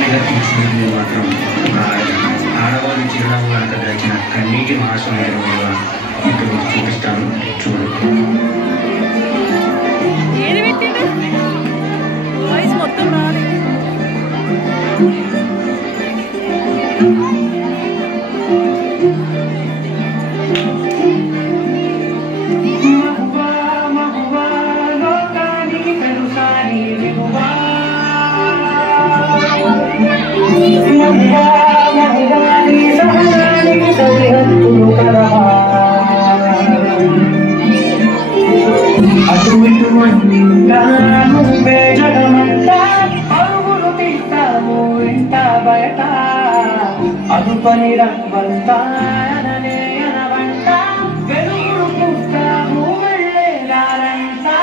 నిర్వర్తించినది మాత్రం ఆడవాళ్ళు చిరునవ్వు అంత దాచిన కన్నీటి మహాసముద్రంగా ఇప్పుడు చూపిస్తాను చూడు. మొత్తం రాలేదు. అటు ఇటు నువ్వే జగమంతా పరుగులు తీస్తాము ఇంట బయట అదుపని రవ్వంతా అననే అనవంట వెలుగులు పూస్తాము వెళ్ళేదారంతా.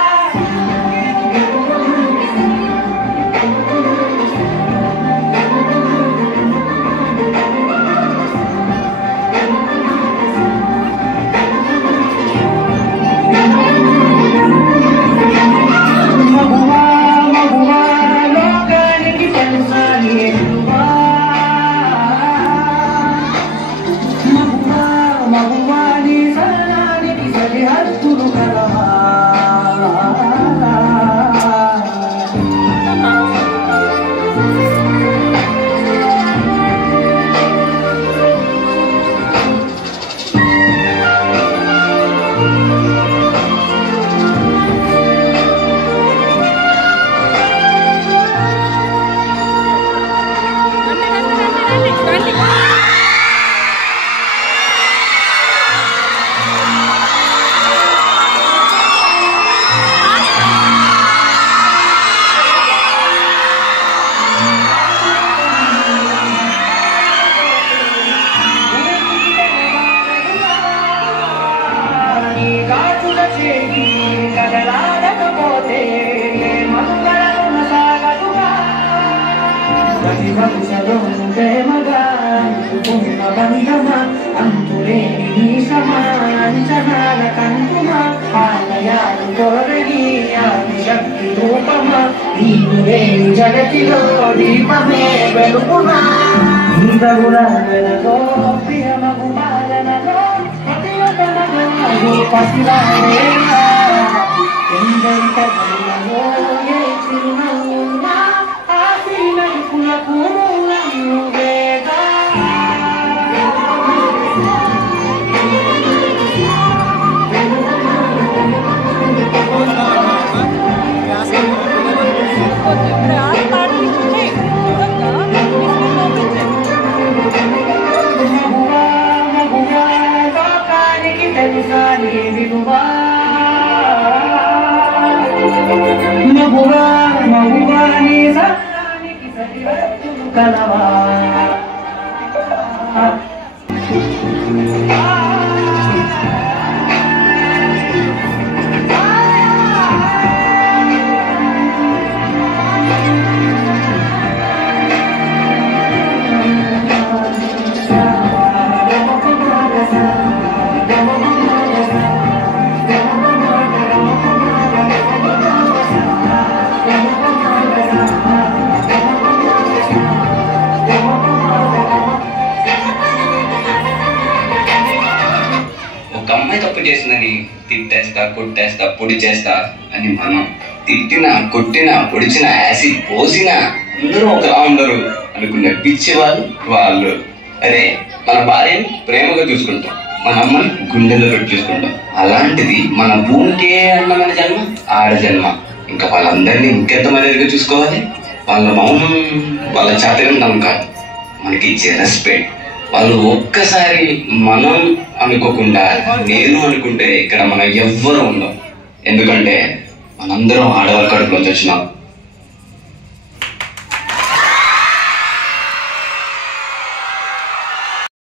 జగతిలో దీపమే వెలుగునా ఇంద్రగుణాలలో ప్రియమగు పాలనలో ప్రతి ఒక్క నగరాలు పసివాడేనా ఎందరి కథలలో ఏ చిరునవ్వున్నా ఆ సిరినవ్వులకు మూలం నువ్వేగా. తప్పు చేసిందని తిట్టేస్తా కొట్టేస్తా పొడి చేస్తా అని మనం తిట్టినా కొట్టినా పొడిచినా యాసిడ్ పోసినా అందరూ ఒకలా ఉండరు అనుకునే పిచ్చి వాళ్ళు. అరే మన భార్యని ప్రేమగా చూసుకుంటాం, మన అమ్మని గుండెల్లో పెట్టి చూసుకుంటాం. అలాంటిది మన భూమికే అన్నమైన జన్మ ఆడ జన్మ. ఇంకా వాళ్ళందరినీ ఇంకెంత మర్యాదగా చూసుకోవాలి. వాళ్ళ మౌనం వాళ్ళ చాతకంతం కాదు, మనకి ఇచ్చే రెస్పెక్ట్. వాళ్ళు ఒక్కసారి మనం అనుకోకుండా నేను అనుకుంటే ఇక్కడ మనం ఎవ్వరూ ఉండం. ఎందుకంటే మనందరం ఆడవాళ్ళ కడుపులోంచి వచ్చినాం.